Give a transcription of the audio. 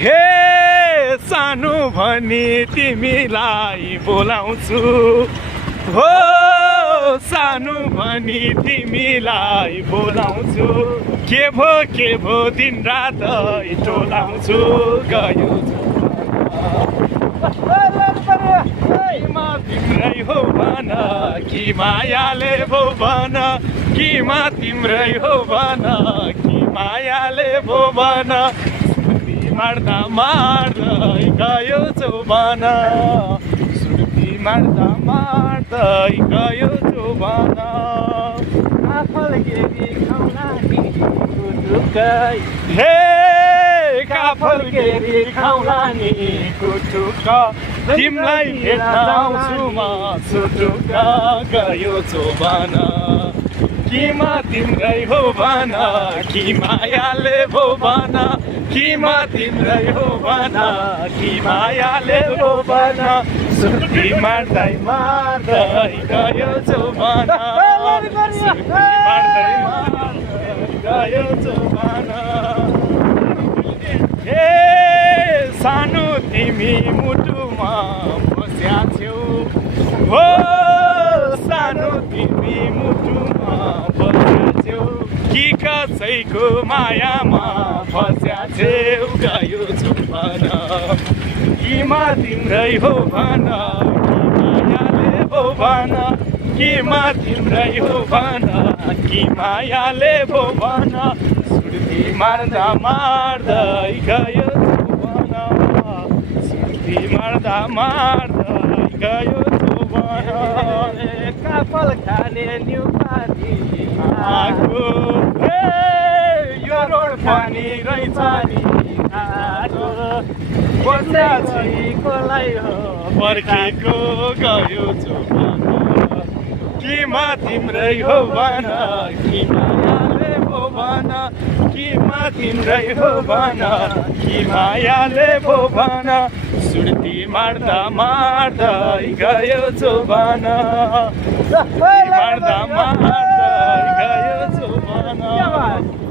हे सानो भनी तिमीलाई बोलाउँछु हो सानो भनी तिमीलाई बोलाउँछु के भो दिन रात टोलाउँछु गयो तिम्रै हो भन कि मायाले भो भन किमा तिम्रै हो भन कि मायाले भो भन मार्दा मार्दै गयो चौबन सुर्ती मार्दा मार्दै गयो चौबन काफल गेरी खाउलानी कुटुकै हे काफल गेरी खाउलानी कुटुक तिमीलाई भेट्न आउँछु म सुटुक गयो चौबन किमा तिम्रै हो भन कि मायाले भो भन किमा तिम्रै हो भन कि मायाले भो भन सुर्ती मार्दै मार्दै गयो चौबन सुर्ती मार्दै मार्दै गयो चौबन हे सानो तिमी मुटुमा बस्या छेउ हो सानो तिमी मुटुमा बस्या छेउ कि कसैको मायामा फस्या छेउ गयो चौबन किमा तिम्रै हो भन कि मायाले भो भन किमा तिम्रै हो भन कि मायाले भो भन सुर्ती मार्दा मार्दै गयो चौबन सुर्ती मार्दा मार्दै गयो चौबन काफल खाने न्युपानी आगो यो रोड पानी रहेछ नि आगो बस्दा कसलाई हो पर्खेको गयो चौबन किमा तिम्रै हो भन कि मायाले भो भन किमा तिम्रै हो भन कि मायाले भो भन सुर्ती मार्दा मार्दै गयो चौबन मार्दा मार्दै गयो चौबन